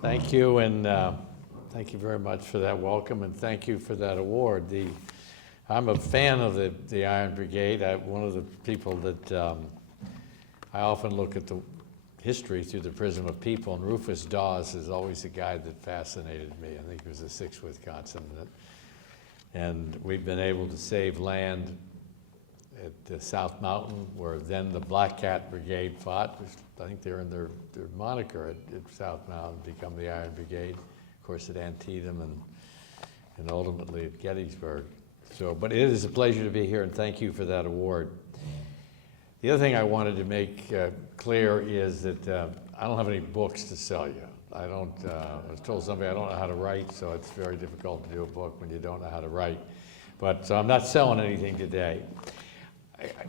Thank you, and thank you very much for that welcome, and thank you for that award. I'm a fan of the Iron Brigade. One of the people that I often look at the history through the prism of people, and Rufus Dawes is always the guy that fascinated me. I think he was the 6th Wisconsin. And we've been able to save land at the South Mountain, where then the Black Cat Brigade fought. I think they're in their moniker at South Mountain, become the Iron Brigade. Of course, at Antietam and ultimately at Gettysburg. But it is a pleasure to be here, and thank you for that award. The other thing I wanted to make clear is that I don't have any books to sell you. I was told somebody I don't know how to write, so it's very difficult to do a book when you don't know how to write. So I'm not selling anything today.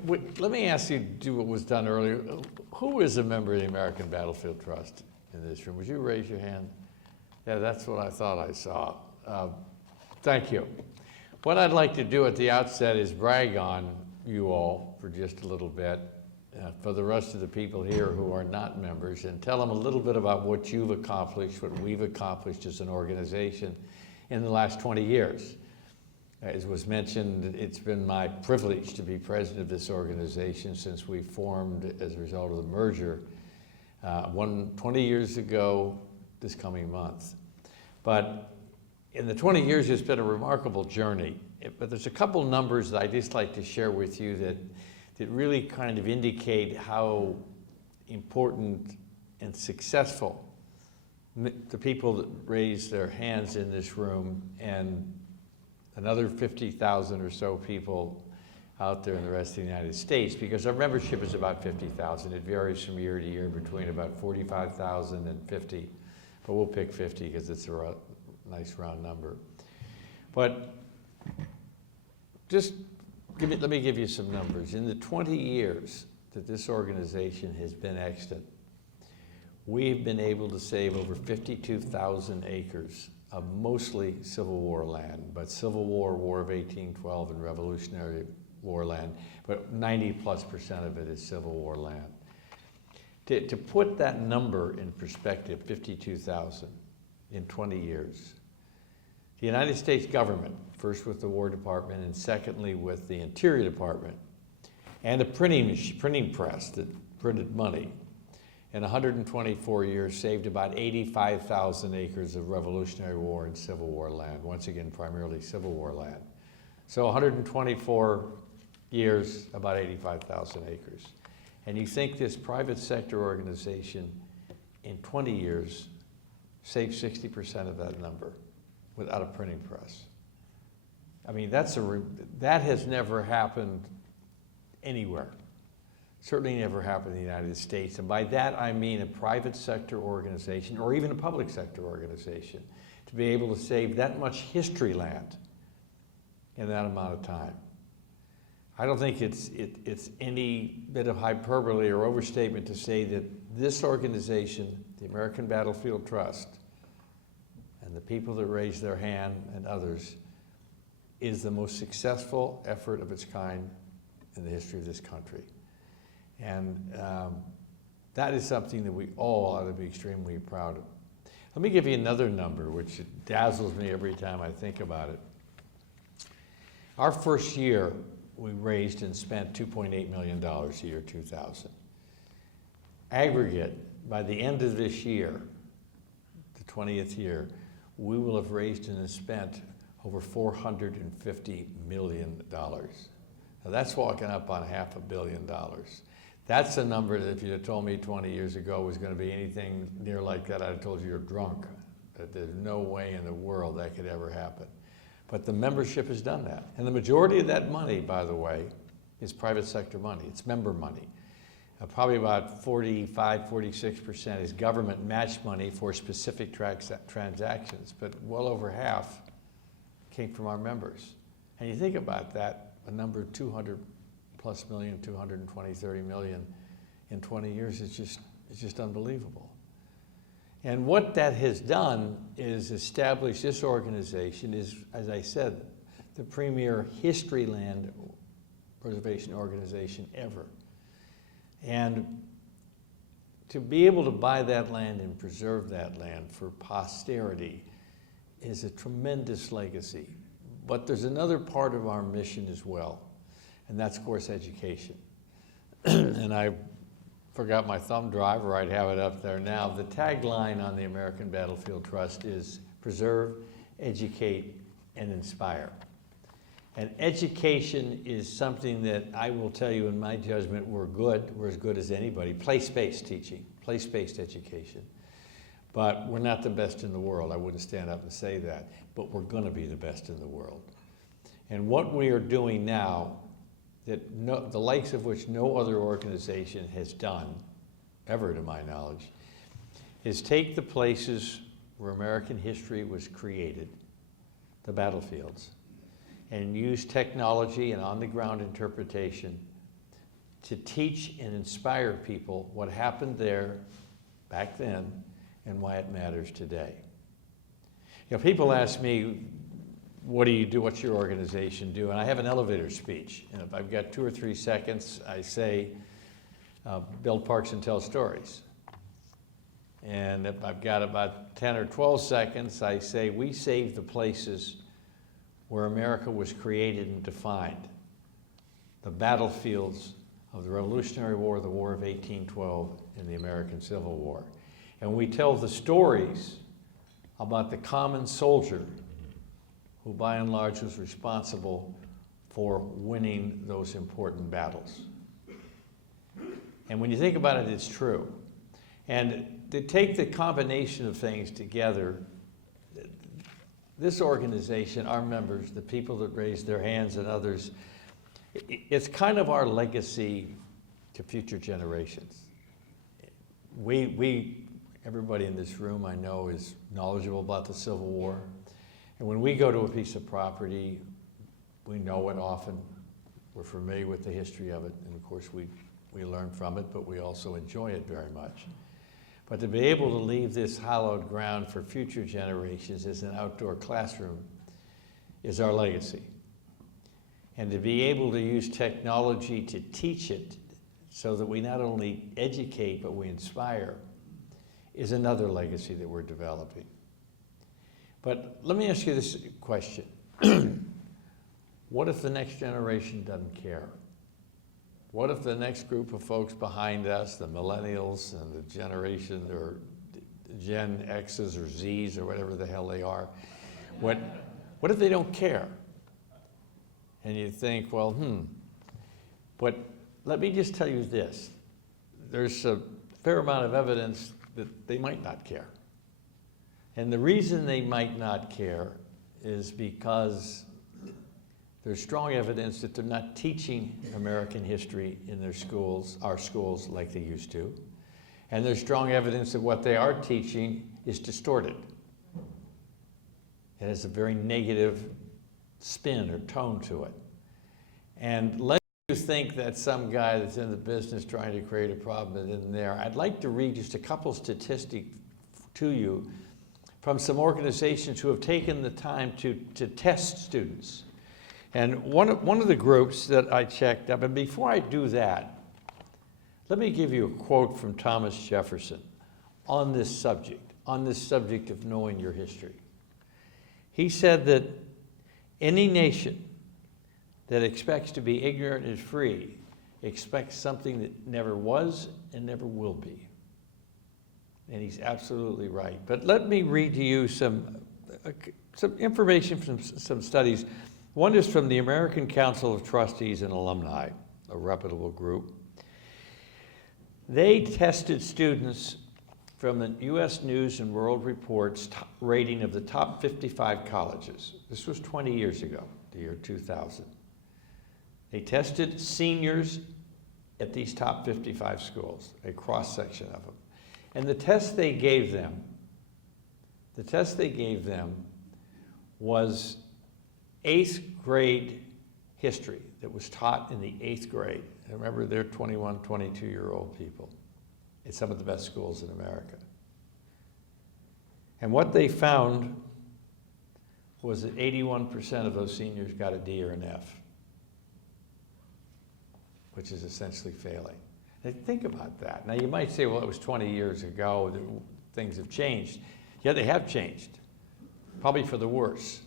Let me ask you to do what was done earlier. Who is a member of the American Battlefield Trust in this room? Would you raise your hand? Yeah, that's what I thought I saw. Thank you. What I'd like to do at the outset is brag on you all for just a little bit, for the rest of the people here who are not members, and tell them a little bit about what you've accomplished, what we've accomplished as an organization in the last 20 years. As was mentioned, it's been my privilege to be president of this organization since we formed as a result of the merger 20 years ago this coming month. But in the 20 years, it's been a remarkable journey. But there's a couple numbers that I'd just like to share with you that really kind of indicate how important and successful the people that raised their hands in this room and another 50,000 or so people out there in the rest of the United States, because our membership is about 50,000. It varies from year to year between about 45,000 and 50, but we'll pick 50 because it's a nice round number. But let me give you some numbers. In the 20 years that this organization has been extant, we've been able to save over 52,000 acres of mostly Civil War land, but Civil War, War of 1812, and Revolutionary War land, but 90+% of it is Civil War land. To put that number in perspective, 52,000 in 20 years, the United States government, first with the War Department and secondly with the Interior Department, and a printing press that printed money, in 124 years saved about 85,000 acres of Revolutionary War and Civil War land, once again primarily Civil War land. So 124 years, about 85,000 acres. And you think this private sector organization in 20 years saved 60% of that number without a printing press. I mean, that has never happened anywhere. Certainly never happened in the United States. And by that, I mean a private sector organization or even a public sector organization to be able to save that much history land in that amount of time. I don't think it's any bit of hyperbole or overstatement to say that this organization, the American Battlefield Trust, and the people that raised their hand and others, is the most successful effort of its kind in the history of this country. And that is something that we all ought to be extremely proud of. Let me give you another number, which dazzles me every time I think about it. Our first year, we raised and spent $2.8 million the year 2000. Aggregate, by the end of this year, the 20th year, we will have raised and spent over $450 million. Now that's walking up on $500 million. That's a number that if you'd have told me 20 years ago was going to be anything near like that, I'd have told you you're drunk. That there's no way in the world that could ever happen. But the membership has done that. And the majority of that money, by the way, is private sector money. It's member money. Probably about 45, 46% is government match money for specific transactions, but well over half came from our members. And you think about that, a number of 200+ million, 220, 30 million in 20 years is just unbelievable. And what that has done is establish this organization is, as I said, the premier history land preservation organization ever. And to be able to buy that land and preserve that land for posterity is a tremendous legacy. But there's another part of our mission as well, and that's, of course, education. And I forgot my thumb drive, or I'd have it up there now. The tagline on the American Battlefield Trust is preserve, educate, and inspire. And education is something that I will tell you, in my judgment, we're as good as anybody. Place-based teaching, place-based education. But we're not the best in the world. I wouldn't stand up and say that, but we're gonna be the best in the world. And what we are doing now, that the likes of which no other organization has done, ever to my knowledge, is take the places where American history was created, the battlefields, and use technology and on-the-ground interpretation to teach and inspire people what happened there back then and why it matters today. You know, people ask me, what do you do, what's your organization do? And I have an elevator speech, and if I've got 2 or 3 seconds, I say, build parks and tell stories. And if I've got about 10 or 12 seconds, I say, we save the places where America was created and defined, the battlefields of the Revolutionary War, the War of 1812, and the American Civil War. And we tell the stories about the common soldier who by and large was responsible for winning those important battles. And when you think about it, it's true. And to take the combination of things together, this organization, our members, the people that raised their hands and others, it's kind of our legacy to future generations. Everybody in this room I know is knowledgeable about the Civil War. And when we go to a piece of property, we know it often. We're familiar with the history of it. And of course, we learn from it, but we also enjoy it very much. But to be able to leave this hallowed ground for future generations as an outdoor classroom is our legacy. And to be able to use technology to teach it so that we not only educate, but we inspire is another legacy that we're developing. But let me ask you this question. What if the next generation doesn't care? What if the next group of folks behind us, the millennials and the generation, or Gen X's or Z's or whatever the hell they are, what if they don't care? And you think, well, but let me just tell you this. There's a fair amount of evidence that they might not care. And the reason they might not care is because there's strong evidence that they're not teaching American history in their schools, our schools, like they used to. And there's strong evidence that what they are teaching is distorted. It has a very negative spin or tone to it. And lest you think that some guy that's in the business trying to create a problem isn't there, I'd like to read just a couple statistics to you from some organizations who have taken the time to test students. And one of the groups that I checked up, and before I do that, let me give you a quote from Thomas Jefferson on this subject of knowing your history. He said that any nation that expects to be ignorant and free expects something that never was and never will be. And he's absolutely right. But let me read to you some information from some studies. One is from the American Council of Trustees and Alumni, a reputable group. They tested students from the U.S. News and World Report's rating of the top 55 colleges. This was 20 years ago, the year 2000. They tested seniors at these top 55 schools, a cross-section of them. And the test they gave them was 8th grade history that was taught in the 8th grade. And remember, they're 21, 22-year-old people at some of the best schools in America. And what they found was that 81% of those seniors got a D or an F, which is essentially failing. Now, think about that. Now, you might say, well, it was 20 years ago, things have changed. Yeah, they have changed, probably for the worse.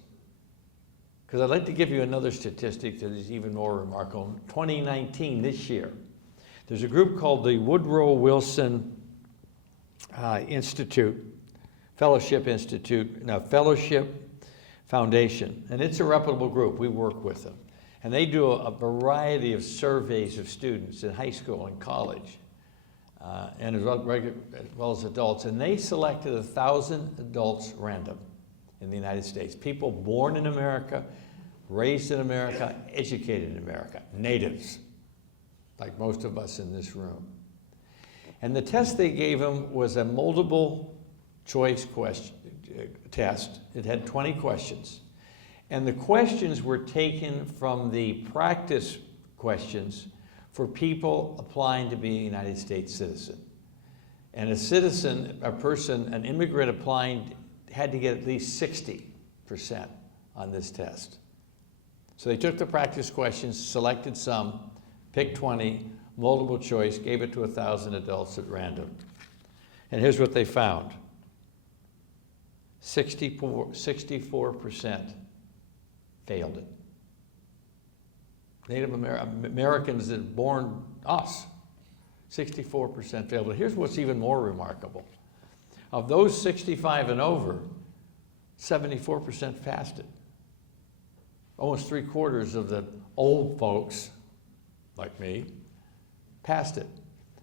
Because I'd like to give you another statistic that is even more remarkable. 2019, this year, there's a group called the Woodrow Wilson Fellowship Foundation, and it's a reputable group. We work with them. And they do a variety of surveys of students in high school and college, and as well as adults. And they selected 1,000 adults random in the United States. People born in America, raised in America, educated in America, natives, like most of us in this room. And the test they gave them was a multiple choice test. It had 20 questions. And the questions were taken from the practice questions for people applying to be a United States citizen. And a citizen, an immigrant applying, had to get at least 60% on this test. So they took the practice questions, selected some, picked 20, multiple choice, gave it to 1,000 adults at random. And here's what they found. 64% failed it. Native Americans that born us, 64% failed it. Here's what's even more remarkable. Of those 65 and over, 74% fasted. Almost 3/4 of the old folks, like me, passed it.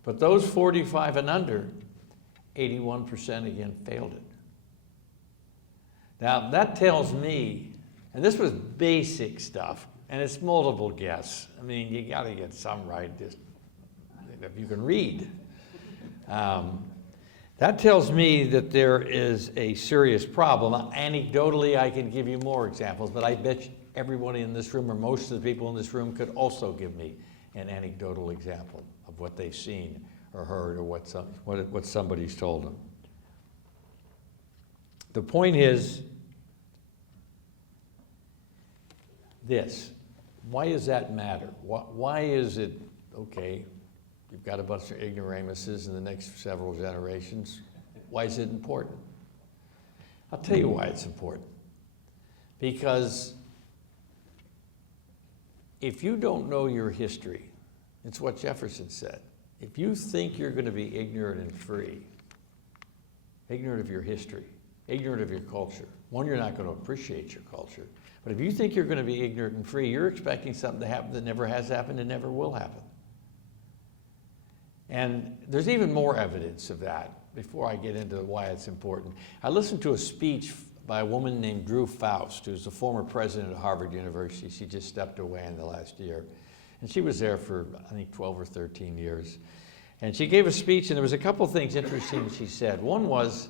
But those 45 and under, 81% again failed it. Now that tells me, and this was basic stuff, and it's multiple guess. I mean, you got to get some right, just if you can read. That tells me that there is a serious problem. Anecdotally, I can give you more examples, but I bet everybody in this room, or most of the people in this room, could also give me an anecdotal example of what they've seen or heard or what somebody's told them. The point is this. Why does that matter? Why is it, okay, you've got a bunch of ignoramuses in the next several generations. Why is it important? I'll tell you why it's important. Because if you don't know your history, it's what Jefferson said. If you think you're going to be ignorant and free, ignorant of your history, ignorant of your culture, one, you're not going to appreciate your culture. But if you think you're going to be ignorant and free, you're expecting something to happen that never has happened and never will happen. And there's even more evidence of that before I get into why it's important. I listened to a speech by a woman named Drew Faust, who's the former president of Harvard University. She just stepped away in the last year. And she was there for, I think, 12 or 13 years. And she gave a speech, and there was a couple things interesting she said. One was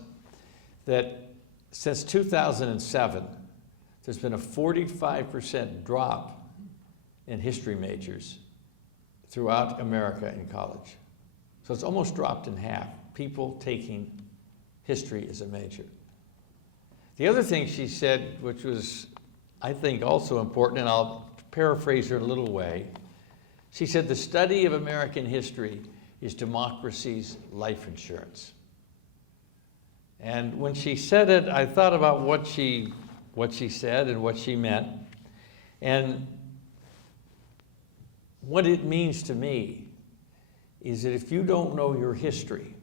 that since 2007, there's been a 45% drop in history majors throughout America in college. So it's almost dropped in half, people taking history as a major. The other thing she said, which was, I think, also important, and I'll paraphrase her a little way, she said, the study of American history is democracy's life insurance. And when she said it, I thought about what she said and what she meant. And what it means to me is that if you don't know your history,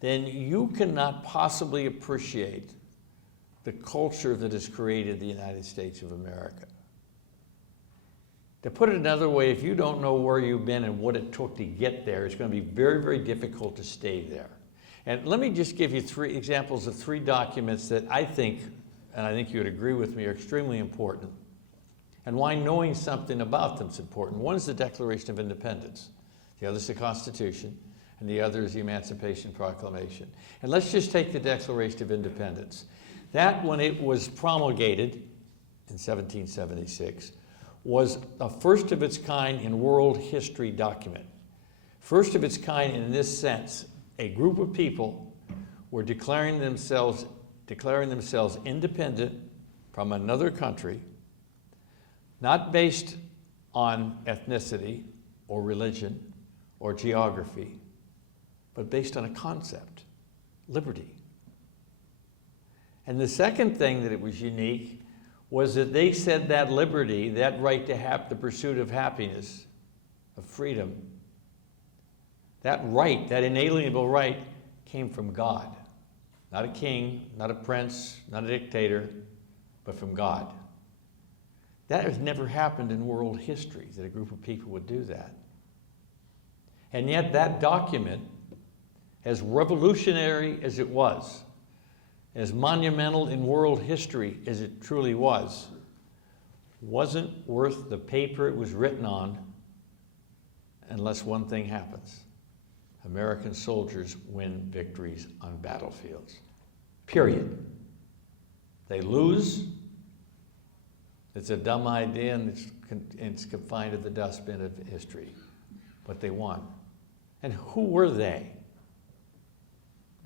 then you cannot possibly appreciate the culture that has created the United States of America. To put it another way, if you don't know where you've been and what it took to get there, it's going to be very, very difficult to stay there. And let me just give you 3 examples of 3 documents that I think, and I think you would agree with me, are extremely important, and why knowing something about them is important. One is the Declaration of Independence. The other is the Constitution, and the other is the Emancipation Proclamation. And let's just take the Declaration of Independence. That, when it was promulgated in 1776, was a first of its kind in world history document. First of its kind in this sense, a group of people were declaring themselves independent from another country, not based on ethnicity or religion or geography, but based on a concept, liberty. And the second thing that it was unique was that they said that liberty, that right to have the pursuit of happiness, of freedom, that right, that inalienable right, came from God. Not a king, not a prince, not a dictator, but from God. That has never happened in world history, that a group of people would do that. And yet that document, as revolutionary as it was, as monumental in world history as it truly was, wasn't worth the paper it was written on unless one thing happens. American soldiers win victories on battlefields. Period. They lose. It's a dumb idea and it's confined to the dustbin of history. But they won. And who were they?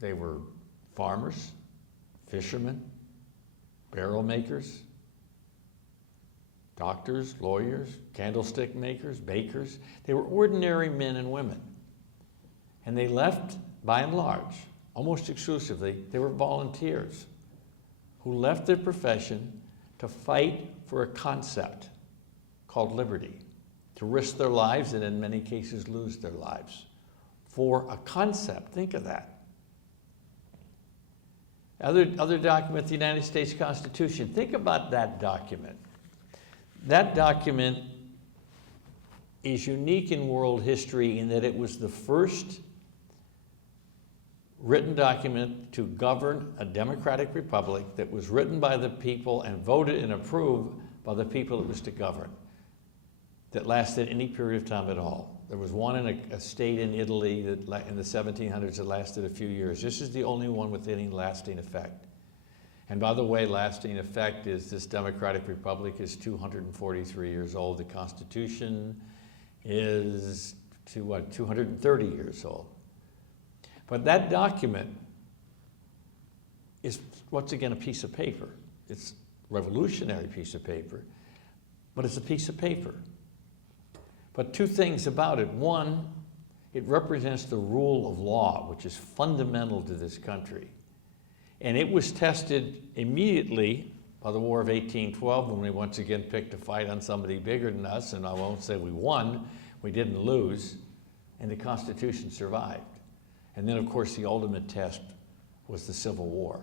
They were farmers, fishermen, barrel makers, doctors, lawyers, candlestick makers, bakers. They were ordinary men and women. And they left, by and large, almost exclusively, they were volunteers who left their profession to fight for a concept called liberty, to risk their lives and in many cases lose their lives for a concept. Think of that. Other document, the United States Constitution. Think about that document. That document is unique in world history in that it was the first written document to govern a democratic republic that was written by the people and voted and approved by the people it was to govern, that lasted any period of time at all. There was one in a state in Italy that in the 1700s that lasted a few years. This is the only one with any lasting effect. And by the way, lasting effect is this democratic republic is 243 years old. The Constitution is 230 years old. But that document is, once again, a piece of paper. It's a revolutionary piece of paper, but it's a piece of paper. But two things about it. One, it represents the rule of law, which is fundamental to this country. And it was tested immediately by the War of 1812 when we once again picked a fight on somebody bigger than us, and I won't say we won, we didn't lose, and the Constitution survived. And then, of course, the ultimate test was the Civil War,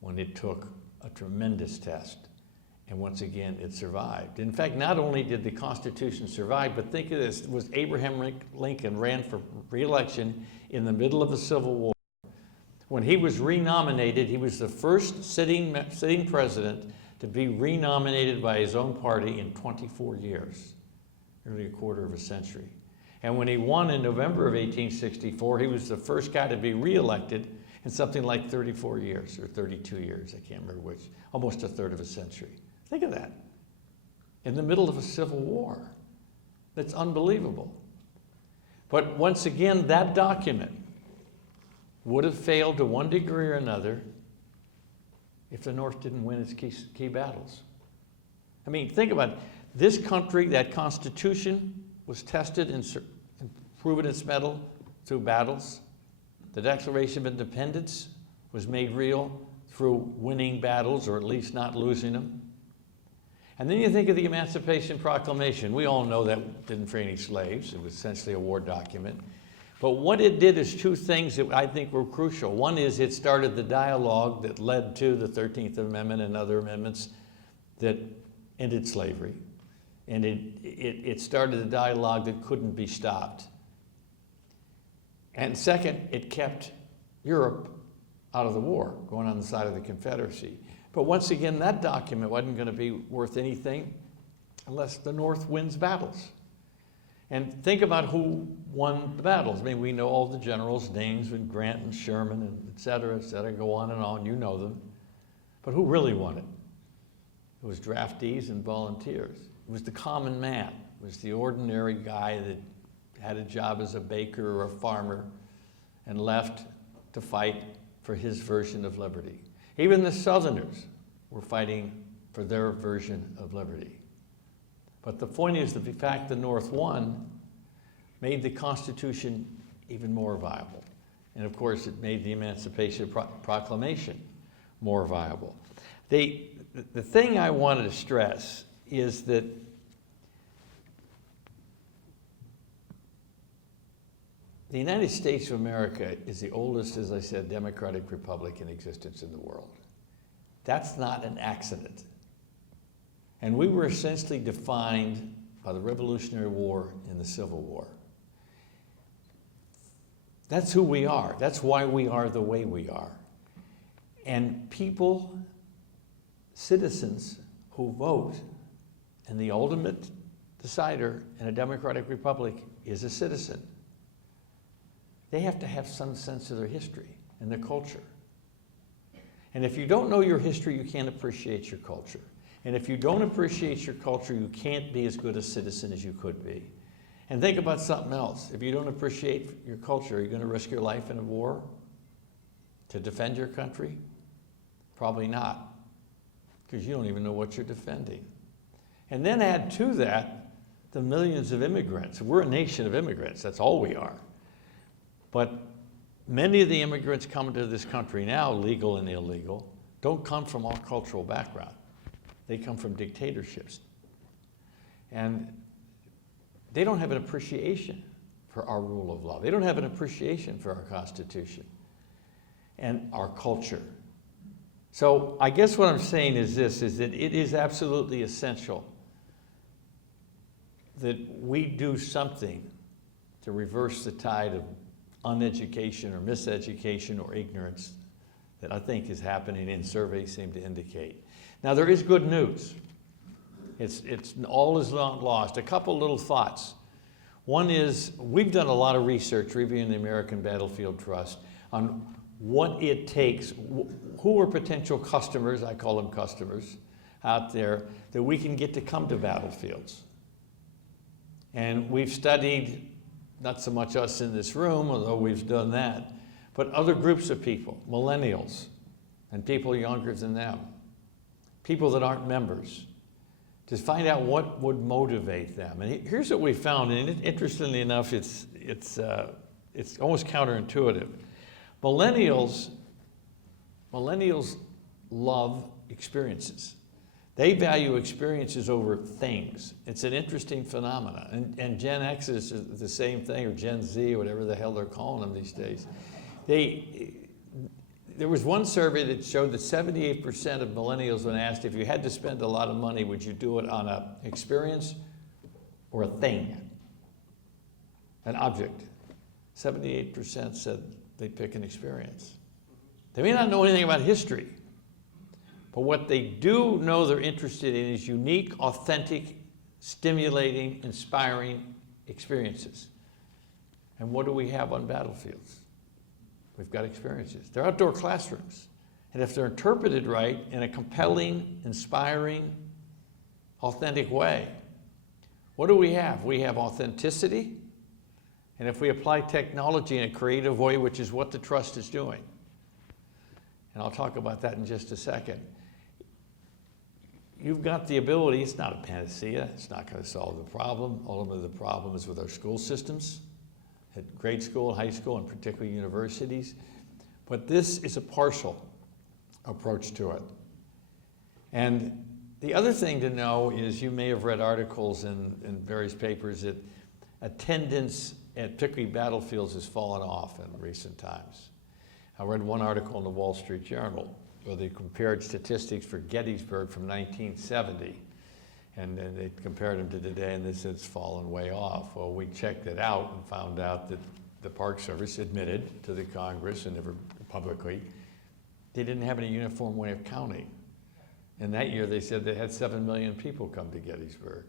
when it took a tremendous test. And once again, it survived. In fact, not only did the Constitution survive, but think of this, was Abraham Lincoln ran for re-election in the middle of the Civil War. When he was renominated, he was the first sitting president to be renominated by his own party in 24 years, nearly a quarter of a century. And when he won in November of 1864, he was the first guy to be re-elected in something like 34 years, or 32 years, I can't remember which, almost a third of a century. Think of that. In the middle of a civil war. That's unbelievable. But once again, that document would have failed to one degree or another if the North didn't win its key battles. I mean, think about it. This country, that Constitution, was tested and proven its mettle through battles. The Declaration of Independence was made real through winning battles, or at least not losing them. And then you think of the Emancipation Proclamation. We all know that didn't free any slaves. It was essentially a war document. But what it did is two things that I think were crucial. One is it started the dialogue that led to the 13th Amendment and other amendments that ended slavery. And it started a dialogue that couldn't be stopped. And second, it kept Europe out of the war, going on the side of the Confederacy. But once again, that document wasn't going to be worth anything unless the North wins battles. And think about who won the battles. I mean, we know all the generals' names, with Grant and Sherman, and et cetera, go on and on, you know them. But who really won it? It was draftees and volunteers. It was the common man. It was the ordinary guy that had a job as a baker or a farmer and left to fight for his version of liberty. Even the Southerners were fighting for their version of liberty. But the point is that the fact the North won made the Constitution even more viable. And of course, it made the Emancipation Proclamation more viable. The thing I wanted to stress is that the United States of America is the oldest, as I said, democratic republic in existence in the world. That's not an accident. And we were essentially defined by the Revolutionary War and the Civil War. That's who we are. That's why we are the way we are. And people, citizens who vote, and the ultimate decider in a democratic republic is a citizen. They have to have some sense of their history and their culture. And if you don't know your history, you can't appreciate your culture. And if you don't appreciate your culture, you can't be as good a citizen as you could be. And think about something else. If you don't appreciate your culture, are you going to risk your life in a war to defend your country? Probably not, because you don't even know what you're defending. And then add to that the millions of immigrants. We're a nation of immigrants. That's all we are. But many of the immigrants coming to this country now, legal and illegal, don't come from our cultural background. They come from dictatorships. And they don't have an appreciation for our rule of law. They don't have an appreciation for our Constitution and our culture. So I guess what I'm saying is this, is that it is absolutely essential that we do something to reverse the tide of uneducation or miseducation or ignorance that I think is happening, and surveys seem to indicate. Now there is good news. It's all is not lost. A couple little thoughts. One is, we've done a lot of research reviewing the American Battlefield Trust on what it takes, who are potential customers, I call them customers, out there that we can get to come to battlefields. And we've studied, not so much us in this room, although we've done that, but other groups of people, millennials, and people younger than them, people that aren't members, to find out what would motivate them. And here's what we found, and interestingly enough, it's almost counterintuitive. Millennials love experiences. They value experiences over things. It's an interesting phenomenon. And Gen X is the same thing, or Gen Z, or whatever the hell they're calling them these days. There was one survey that showed that 78% of millennials, when asked if you had to spend a lot of money, would you do it on an experience or a thing, an object? 78% said they'd pick an experience. They may not know anything about history, but what they do know they're interested in is unique, authentic, stimulating, inspiring experiences. And what do we have on battlefields? We've got experiences. They're outdoor classrooms. And if they're interpreted right in a compelling, inspiring, authentic way, what do we have? We have authenticity. And if we apply technology in a creative way, which is what the trust is doing, and I'll talk about that in just a second, you've got the ability. It's not a panacea. It's not going to solve the problem. Ultimately, the problem is with our school systems, at grade school, high school, and particularly universities. But this is a partial approach to it. And the other thing to know is, you may have read articles in various papers that attendance at particularly battlefields has fallen off in recent times. I read one article in the Wall Street Journal where they compared statistics for Gettysburg from 1970. And then they compared them to today, and they said it's fallen way off. Well, we checked it out and found out that the Park Service admitted to the Congress, and never publicly, they didn't have any uniform way of counting. And that year they said they had 7 million people come to Gettysburg.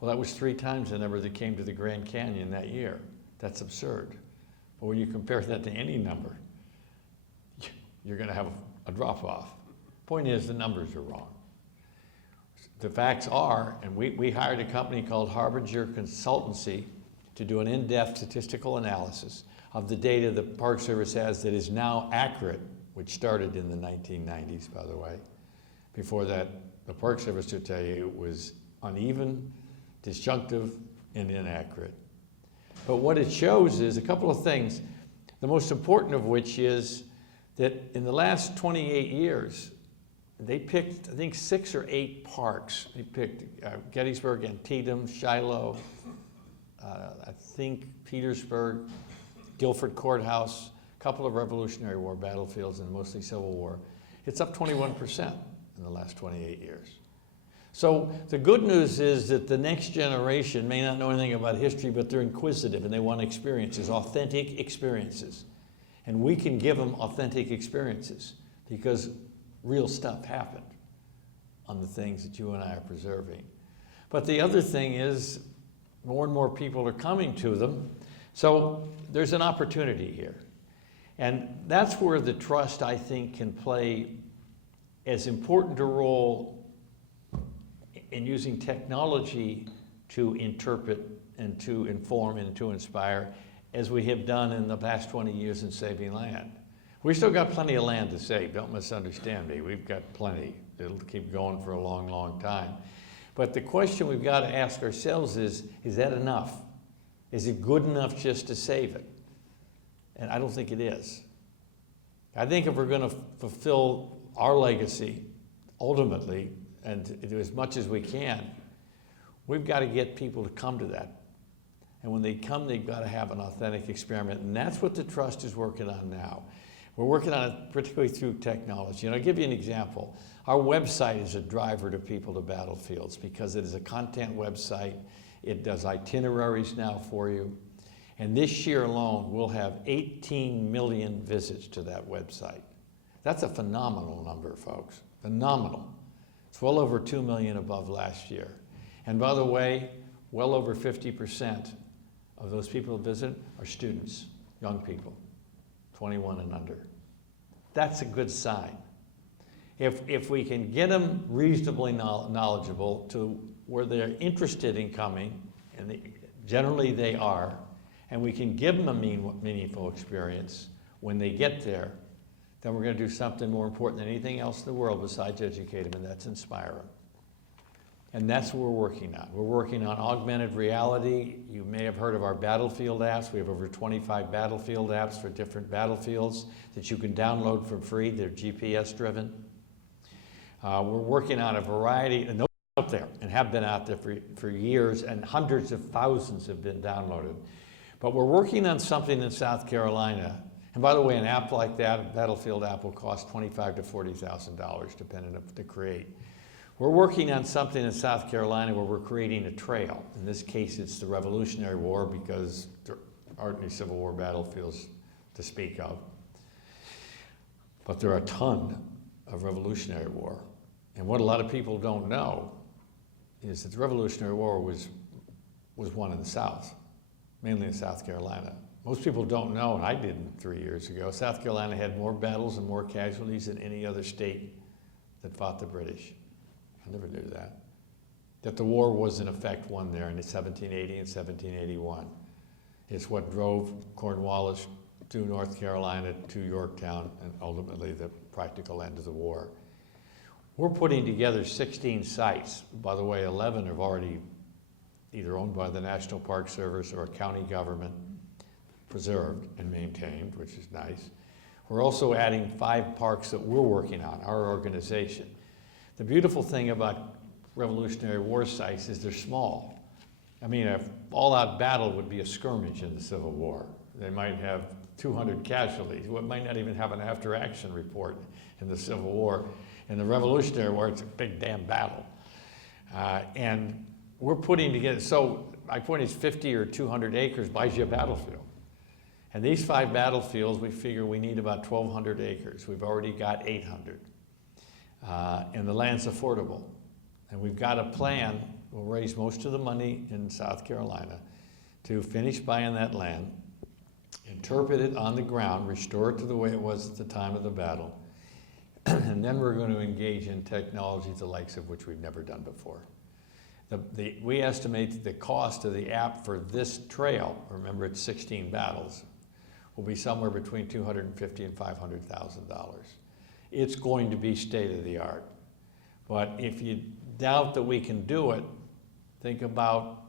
Well, that was 3 times the number that came to the Grand Canyon that year. That's absurd. But when you compare that to any number, you're going to have a drop-off. Point is, the numbers are wrong. The facts are, and we hired a company called Harbinger Consultancy to do an in-depth statistical analysis of the data the Park Service has that is now accurate, which started in the 1990s, by the way. Before that, the Park Service would tell you it was uneven, disjunctive, and inaccurate. But what it shows is a couple of things, the most important of which is that in the last 28 years, they picked, I think, 6 or 8 parks. They picked Gettysburg, Antietam, Shiloh, I think Petersburg, Guilford Courthouse, a couple of Revolutionary War battlefields, and mostly Civil War. It's up 21% in the last 28 years. So the good news is that the next generation may not know anything about history, but they're inquisitive and they want experiences, authentic experiences. And we can give them authentic experiences because real stuff happened on the things that you and I are preserving. But the other thing is more and more people are coming to them. So there's an opportunity here. And that's where the trust, I think, can play as important a role in using technology to interpret and to inform and to inspire as we have done in the past 20 years in saving land. We still got plenty of land to save, don't misunderstand me. We've got plenty. It'll keep going for a long, long time. But the question we've got to ask ourselves is that enough? Is it good enough just to save it? And I don't think it is. I think if we're going to fulfill our legacy, ultimately, and do as much as we can, we've got to get people to come to that. And when they come, they've got to have an authentic experiment. And that's what the Trust is working on now. We're working on it particularly through technology. And I'll give you an example. Our website is a driver to people to battlefields because it is a content website. It does itineraries now for you. And this year alone, we'll have 18 million visits to that website. That's a phenomenal number, folks. Phenomenal. It's well over 2 million above last year. And by the way, well over 50% of those people who visit are students, young people, 21 and under. That's a good sign. If we can get them reasonably knowledgeable to where they're interested in coming, and generally they are, and we can give them a meaningful experience when they get there, then we're going to do something more important than anything else in the world besides educate them, and that's inspire them. And that's what we're working on. We're working on augmented reality. You may have heard of our battlefield apps. We have over 25 battlefield apps for different battlefields that you can download for free. They're GPS driven. We're working on a variety, and those are out there and have been out there for years, and hundreds of thousands have been downloaded. But we're working on something in South Carolina. And by the way, an app like that, a battlefield app, will cost $25,000 to $40,000 depending on to create. We're working on something in South Carolina where we're creating a trail. In this case, it's the Revolutionary War because there aren't any Civil War battlefields to speak of. But there are a ton of Revolutionary War. And what a lot of people don't know is that the Revolutionary War was won in the South, mainly in South Carolina. Most people don't know, and I didn't 3 years ago, South Carolina had more battles and more casualties than any other state that fought the British. I never knew that. That the war was in effect won there in 1780 and 1781. It's what drove Cornwallis to North Carolina, to Yorktown, and ultimately the practical end of the war. We're putting together 16 sites. By the way, 11 have already either owned by the National Park Service or a county government, preserved and maintained, which is nice. We're also adding 5 parks that we're working on, our organization. The beautiful thing about Revolutionary War sites is they're small. I mean, an all-out battle would be a skirmish in the Civil War. They might have 200 casualties. We might not even have an after-action report in the Civil War. In the Revolutionary War, it's a big damn battle. And we're putting together, so my point is 50 or 200 acres buys you a battlefield. And these 5 battlefields, we figure we need about 1,200 acres. We've already got 800. And the land's affordable. And we've got a plan, we'll raise most of the money in South Carolina to finish buying that land, interpret it on the ground, restore it to the way it was at the time of the battle, and then we're going to engage in technology the likes of which we've never done before. We estimate the cost of the app for this trail, remember it's 16 battles, will be somewhere between $250,000 and $500,000. It's going to be state-of-the-art. But if you doubt that we can do it, think about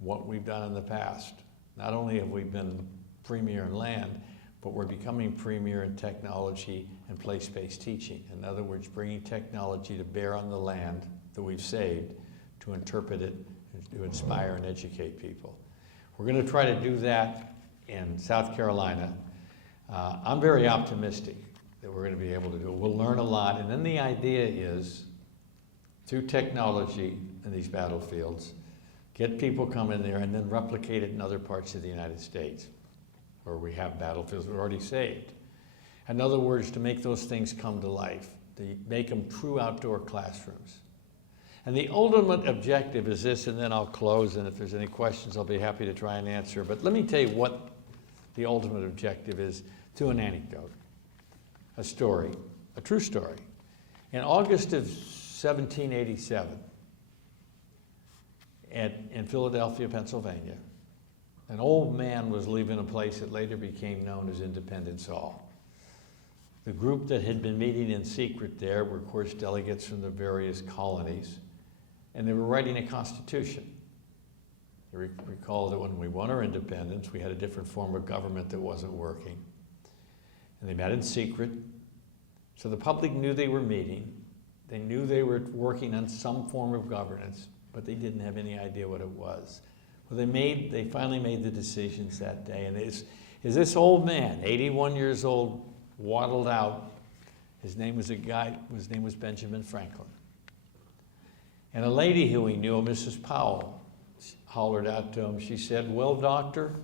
what we've done in the past. Not only have we been premier in land, but we're becoming premier in technology and place-based teaching. In other words, bringing technology to bear on the land that we've saved to interpret it, and to inspire and educate people. We're going to try to do that in South Carolina. I'm very optimistic that we're going to be able to do it. We'll learn a lot, and then the idea is, through technology in these battlefields, get people come in there and then replicate it in other parts of the United States where we have battlefields we've already saved. In other words, to make those things come to life, to make them true outdoor classrooms. And the ultimate objective is this, and then I'll close, and if there's any questions, I'll be happy to try and answer. But let me tell you what the ultimate objective is through an anecdote, a story, a true story. In August of 1787, in Philadelphia, Pennsylvania, an old man was leaving a place that later became known as Independence Hall. The group that had been meeting in secret there were, of course, delegates from the various colonies, and they were writing a constitution. You recall that when we won our independence, we had a different form of government that wasn't working. And they met in secret, so the public knew they were meeting. They knew they were working on some form of governance, but they didn't have any idea what it was. Well, they finally made the decisions that day, and as this old man, 81 years old, waddled out. His name was Benjamin Franklin. And a lady who he knew, Mrs. Powell, hollered out to him. She said, "Well, doctor,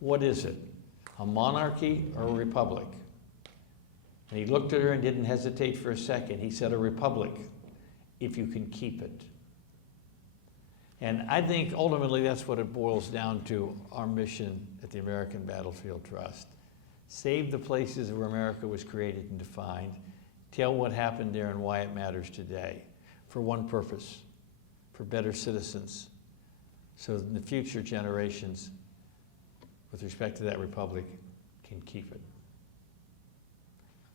what is it? A monarchy or a republic?" And he looked at her and didn't hesitate for a second. He said, "A republic, if you can keep it." And I think ultimately that's what it boils down to, our mission at the American Battlefield Trust. Save the places where America was created and defined. Tell what happened there and why it matters today. For one purpose, for better citizens, so that the future generations, with respect to that republic, can keep it.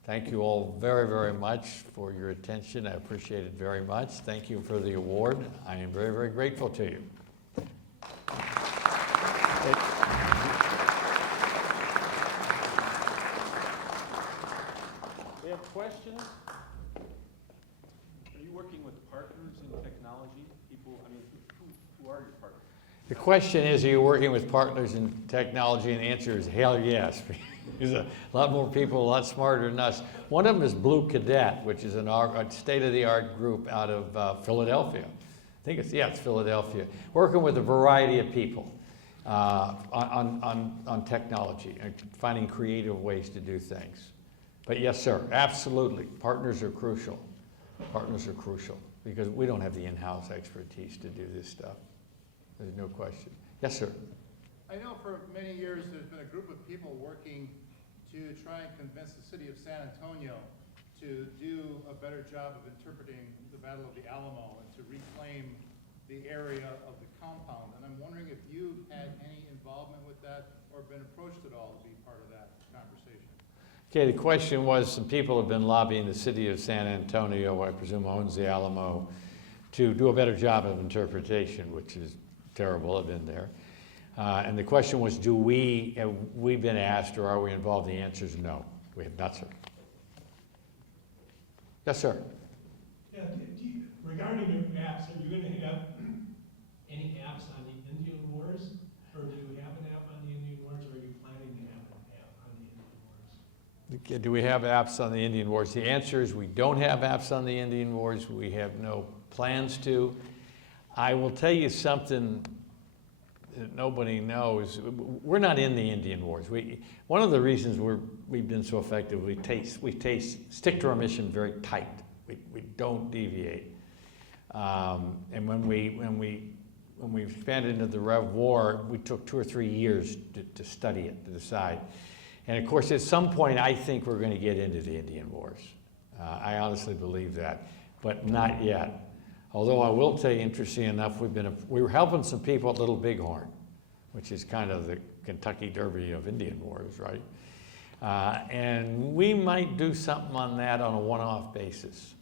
Thank you all very, very much for your attention. I appreciate it very much. Thank you for the award. I am very, very grateful to you. We have questions? Are you working with partners in technology? People, I mean, who are your partners? The question is, are you working with partners in technology? And the answer is hell yes. There's a lot more people, a lot smarter than us. One of them is Blue Cadet, which is a state-of-the-art group out of Philadelphia. I think it's Philadelphia. Working with a variety of people on technology and finding creative ways to do things. But yes, sir, absolutely. Partners are crucial. Partners are crucial because we don't have the in-house expertise to do this stuff. There's no question. Yes, sir. I know for many years there's been a group of people working to try and convince the city of San Antonio to do a better job of interpreting the Battle of the Alamo and to reclaim the area of the compound. And I'm wondering if you've had any involvement with that or been approached at all to be part of that conversation. Okay, the question was, some people have been lobbying the city of San Antonio, I presume owns the Alamo, to do a better job of interpretation, which is terrible. I've been there. And the question was, have we been asked or are we involved? The answer is no, we have not, sir. Yes, sir. Yeah, regarding your apps, are you going to have any apps on the Indian Wars? Or do you have an app on the Indian Wars, or are you planning to have an app on the Indian Wars? Do we have apps on the Indian Wars? The answer is we don't have apps on the Indian Wars. We have no plans to. I will tell you something that nobody knows. We're not in the Indian Wars. One of the reasons we've been so effective, we stick to our mission very tight. We don't deviate. And when we expanded into the Rev War, we took 2 or 3 years to study it, to decide. And of course, at some point, I think we're going to get into the Indian Wars. I honestly believe that, but not yet. Although I will tell you, interesting enough, we were helping some people at Little Bighorn, which is kind of the Kentucky Derby of Indian Wars, right? And we might do something on that on a one-off basis.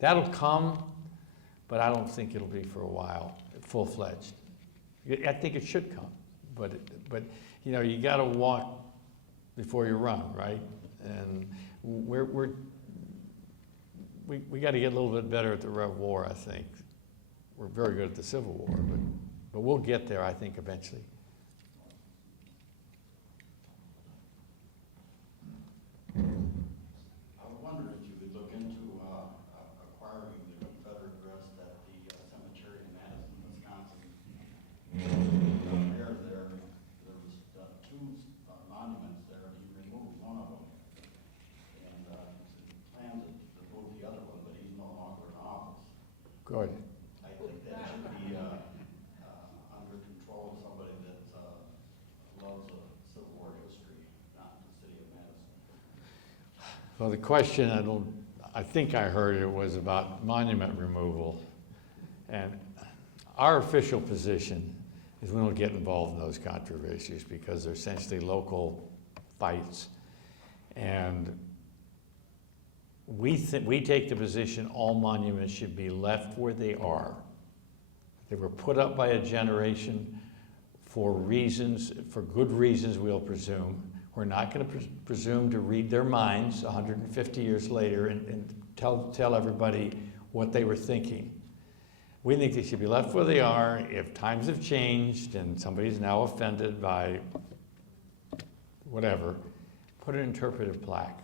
That'll come, but I don't think it'll be for a while, full-fledged. I think it should come, but you know, you gotta walk before you run, right? And we gotta get a little bit better at the Rev War, I think. We're very good at the Civil War, but we'll get there, I think, eventually. I wonder if you could look into acquiring the Confederate rest at the cemetery in Madison, Wisconsin. There was two monuments there. He removed one of them, and he plans to move the other one, but he's no longer in office. Good. I think that should be under control of somebody that loves the Civil War history, not the city of Madison. Well, the question, I think I heard it was about monument removal. And our official position is we don't get involved in those controversies because they're essentially local fights. And we take the position all monuments should be left where they are. They were put up by a generation for reasons, for good reasons, we'll presume. We're not going to presume to read their minds 150 years later and tell everybody what they were thinking. We think they should be left where they are. If times have changed and somebody's now offended by whatever, put an interpretive plaque.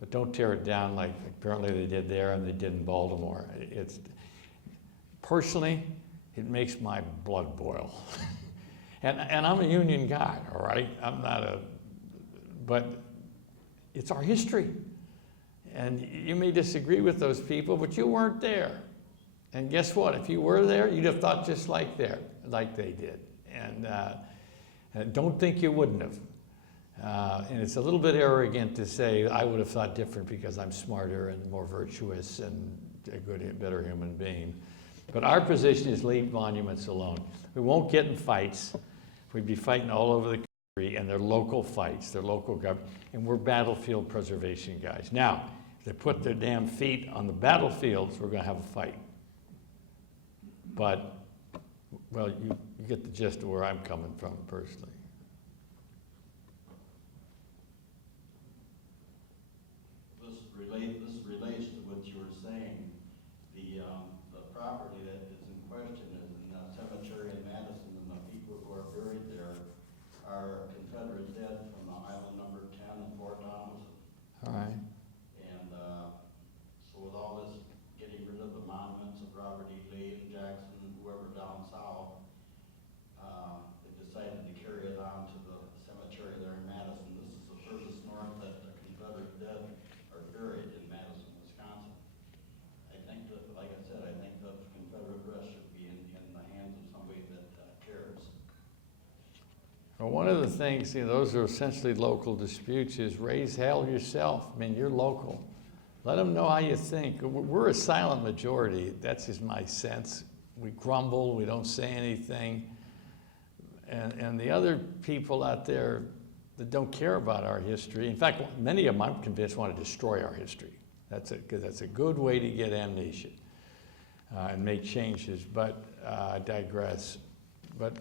But don't tear it down like apparently they did there and they did in Baltimore. Personally, it makes my blood boil. and I'm a union guy, all right? I'm not but it's our history. And you may disagree with those people, but you weren't there. And guess what? If you were there, you'd have thought just like they did. And don't think you wouldn't have. And it's a little bit arrogant to say I would have thought different because I'm smarter and more virtuous and a better human being. But our position is leave monuments alone. We won't get in fights. We'd be fighting all over the country, and they're local fights. They're local government, and we're battlefield preservation guys. Now, if they put their damn feet on the battlefields, we're going to have a fight. But, well, you get the gist of where I'm coming from personally. This relates to what you were saying. The property that is in question is in the cemetery in Madison, and the people who are buried there are Confederate dead from the island number 10 in Fort Thomas. All right. And so with all this getting rid of the monuments of Robert E. Lee and Jackson, whoever down south, they decided to carry it on to the cemetery there in Madison. This is the furthest north that the Confederate dead are buried in Madison, Wisconsin. I think that, like I said, I think the Confederate rest should be in the hands of somebody that cares. Well, one of the things, those are essentially local disputes, is raise hell yourself. I mean, you're local. Let them know how you think. We're a silent majority. That's just my sense. We grumble, we don't say anything. And the other people out there that don't care about our history, in fact, many of them, I'm convinced, want to destroy our history. That's a good way to get amnesia and make changes, but I digress. But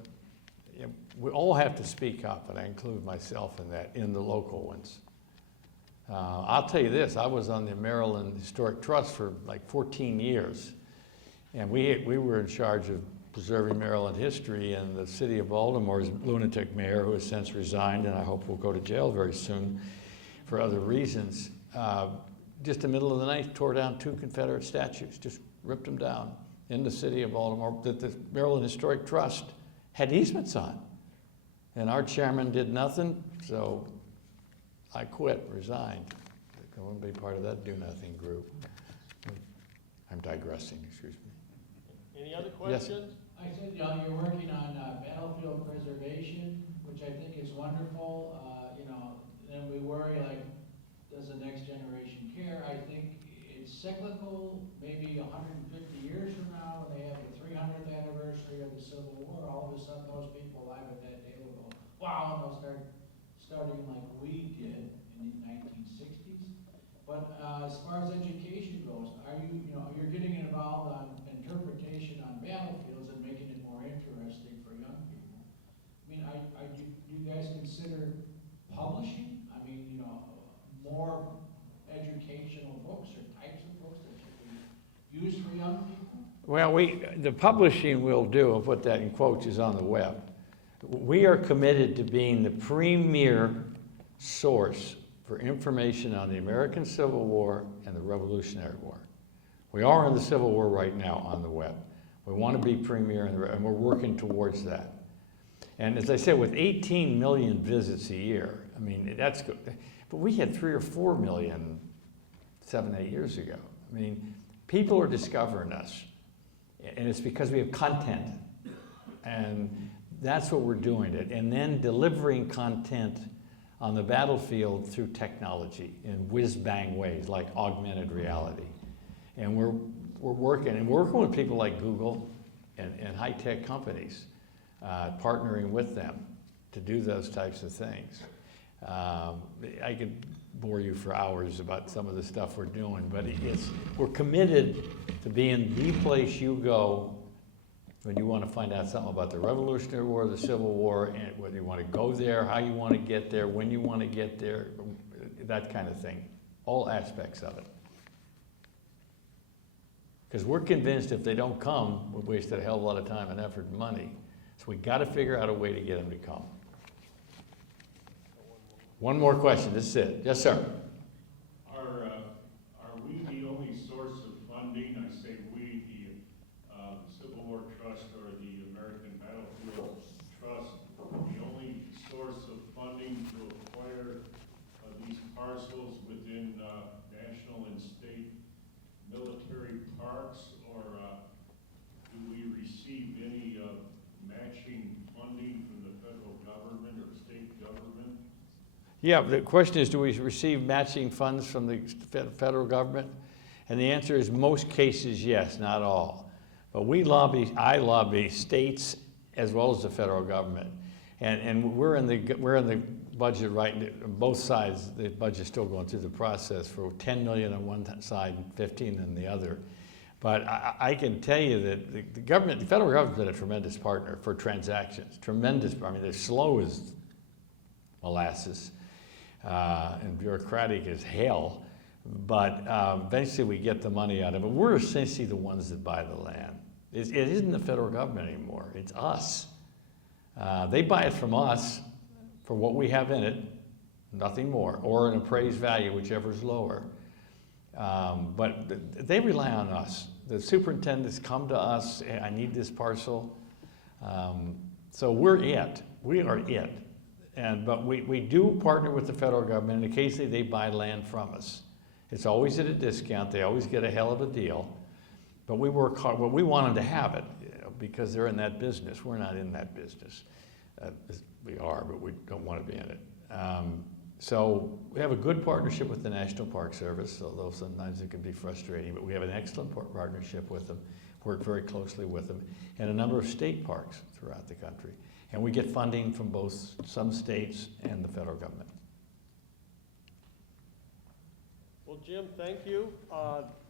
we all have to speak up, and I include myself in that, in the local ones. I'll tell you this, I was on the Maryland Historic Trust for like 14 years, and we were in charge of preserving Maryland history, and the city of Baltimore's lunatic mayor, who has since resigned, and I hope will go to jail very soon for other reasons, just in the middle of the night tore down 2 Confederate statues, just ripped them down in the city of Baltimore that the Maryland Historic Trust had easements on. And our chairman did nothing, so I quit, resigned. I wouldn't be part of that do-nothing group. I'm digressing, excuse me. Any other Yes. questions? I said, you're working on battlefield preservation, which I think is wonderful. Then we worry, like, does the next generation care? I think it's cyclical. Maybe 150 years from now, when they have the 300th anniversary of the Civil War, all of a sudden those people alive at that day will go, wow, and they'll start starting like we did in the 1960s. But as far as education goes, are you're getting involved on interpretation on battlefields and making it more interesting for young people. I mean, I consider publishing? I mean, you know, more educational books or types of books that should be used for young people? Well, the publishing we'll do, I'll put that in quotes, is on the web. We are committed to being the premier source for information on the American Civil War and the Revolutionary War. We are in the Civil War right now on the web. We want to be premier, and we're working towards that. And as I said, with 18 million visits a year, I mean, that's good. But we had 3 or 4 million 7, 8 years ago. I mean, people are discovering us, and it's because we have content. And that's what we're doing it. And then delivering content on the battlefield through technology in whiz-bang ways, like augmented reality. And we're working with people like Google and high-tech companies, partnering with them to do those types of things. I could bore you for hours about some of the stuff we're doing, but we're committed to being the place you go when you want to find out something about the Revolutionary War, the Civil War, and whether you want to go there, how you want to get there, when you want to get there, that kind of thing. All aspects of it. Because we're convinced if they don't come, we've wasted a hell of a lot of time and effort and money. So we got to figure out a way to get them to come. One more question, this is it. Yes, sir. Are we the only source of funding? I say we, the Civil War Trust or the American Battlefield Trust, the only source of funding to acquire these parcels within national and state military parks, or do we receive any matching funding from the federal government or state government? Yeah, the question is, do we receive matching funds from the federal government? And the answer is most cases, yes, not all. But I lobby states as well as the federal government. And we're in the budget right, both sides, the budget's still going through the process for 10 million on one side and 15 on the other. But I can tell you that the federal government's been a tremendous partner for transactions, tremendous. I mean, they're slow as molasses and bureaucratic as hell, but eventually we get the money out of it. We're essentially the ones that buy the land. It isn't the federal government anymore, it's us. They buy it from us for what we have in it, nothing more, or an appraised value, whichever's lower. But they rely on us. The superintendents come to us, I need this parcel. So we're it, we are it. But we do partner with the federal government, and occasionally they buy land from us. It's always at a discount, they always get a hell of a deal, but we work hard. Well, we want them to have it, because they're in that business. We're not in that business. We are, but we don't want to be in it. So we have a good partnership with the National Park Service, although sometimes it can be frustrating, but we have an excellent partnership with them, work very closely with them, and a number of state parks throughout the country. And we get funding from both some states and the federal government. Well, Jim, thank you.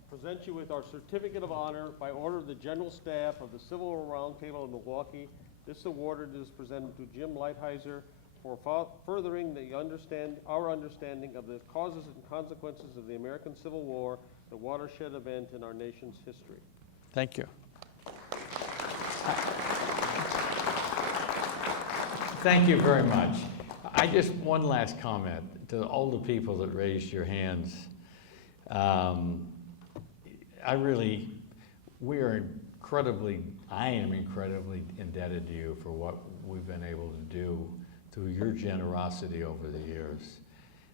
Present you with our certificate of honor by order of the General Staff of the Civil War Roundtable in Milwaukee. This award is presented to Jim Lighthizer for furthering our understanding of the causes and consequences of the American Civil War, the watershed event in our nation's history. Thank you. Thank you very much. One last comment to all the people that raised your hands. I am incredibly indebted to you for what we've been able to do through your generosity over the years.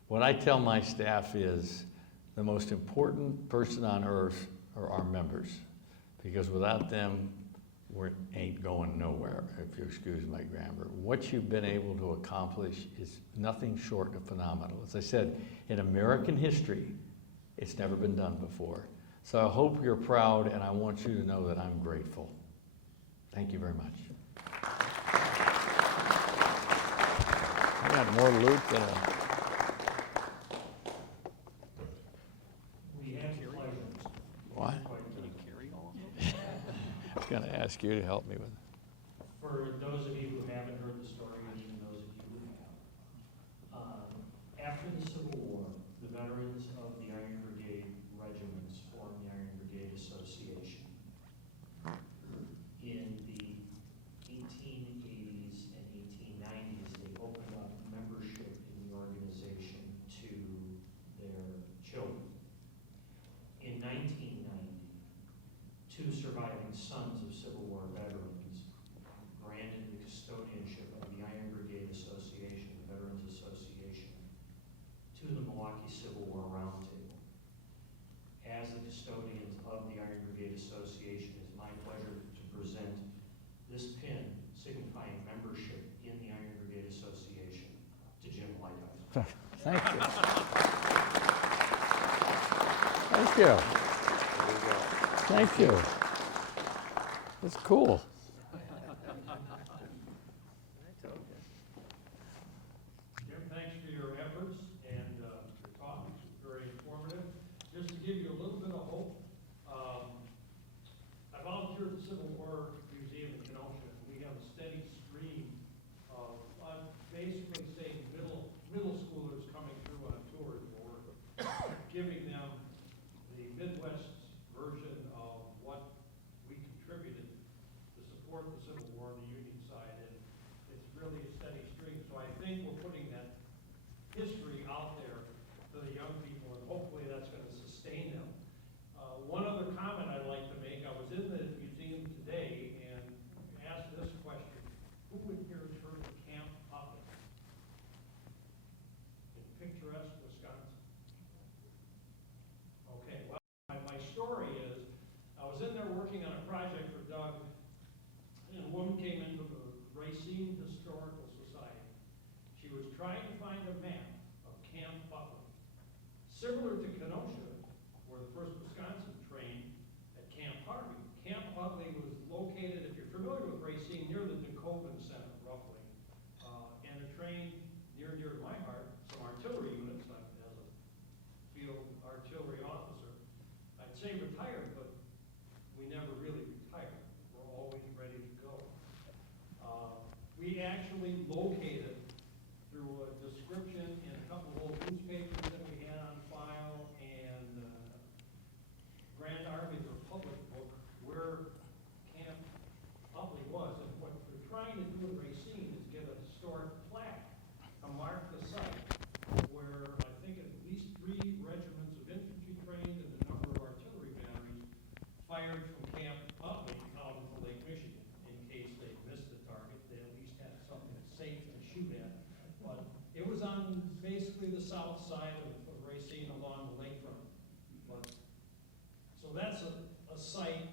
What I tell my staff is the most important person on earth are our members, because without them, we ain't going nowhere, if you excuse my grammar. What you've been able to accomplish is nothing short of phenomenal. As I said, in American history, it's never been done before. So I hope you're proud, and I want you to know that I'm grateful. Thank you very much. I got more loot than We have the pleasure. What? Can you carry all of them? I was going to ask you to help me with it. For those of you who haven't heard the story, and even those of you who have, Milwaukee Civil War Roundtable. As the custodians of the Iron Brigade Association, it's my pleasure to present this pin signifying membership in the Iron Brigade Association to Jim Lighthizer. Thank you. Thank you. Thank you. That's cool. Jim, thanks for your efforts and your talk. It was very informative. Just to give you a little bit of hope, I volunteer at the Civil War Museum in Kenosha. We have a steady stream of, basically saying middle schoolers coming through on tours where we're giving them the Midwest version of what we contributed to support the Civil War, the Union side, and it's really a steady stream. So I think we're putting that history out there to the young people, and hopefully that's going to sustain them. One other comment I'd like to make, I was in the museum today and asked this question: who in here has heard of Camp Putnam in picturesque Wisconsin? Okay, well, my story is, I was in there working on a project for Doug, and a woman came into the Racine Historical Society. She was trying to find a map of Camp Putnam, similar to Kenosha, where the first Wisconsin trained at Camp Harvey. Camp Harvey was located, if you're familiar with Racine, near the Decoven Center, roughly, and it trained near to my heart, some artillery units. As a field artillery officer, I'd say retired, but we never really retired. We're always ready to go. We actually located, through a description in a couple of old newspapers that we had on file, and Grand Army Republic book, where Camp Utley was. And what we're trying to do in Racine is get a historic plaque to mark the site where I think at least 3 regiments of infantry trained and a number of artillery batteries fired from Camp Utley out into Lake Michigan. In case they missed the target, they at least had something safe to shoot at. But it was on basically the south side of Racine along the lakefront. But, so that's a site